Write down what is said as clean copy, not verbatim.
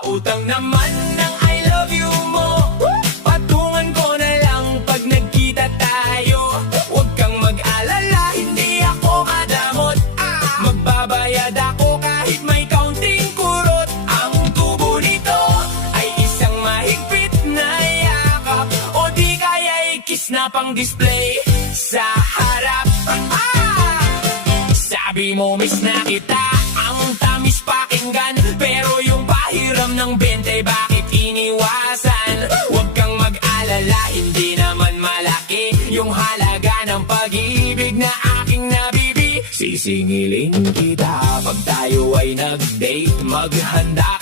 Pautang naman ng I love you mo, patungan ko na lang pag nagkita tayo. Huwag kang mag-alala, hindi ako madamot. Magbabayad ako kahit may kaunting kurot. Ang tubo nito ay isang mahigpit na yakap, o di kaya ikis na pang display sa harap. Sabi mo miss na kita, ang tamis pakinggan, pero yung pahiram ng 20 bakit iniwasan? Huwag kang mag-alala, hindi naman malaki yung halaga ng pag-ibig na aking nabibi. Sisingilin kita pag tayo ay nag-date, maghanda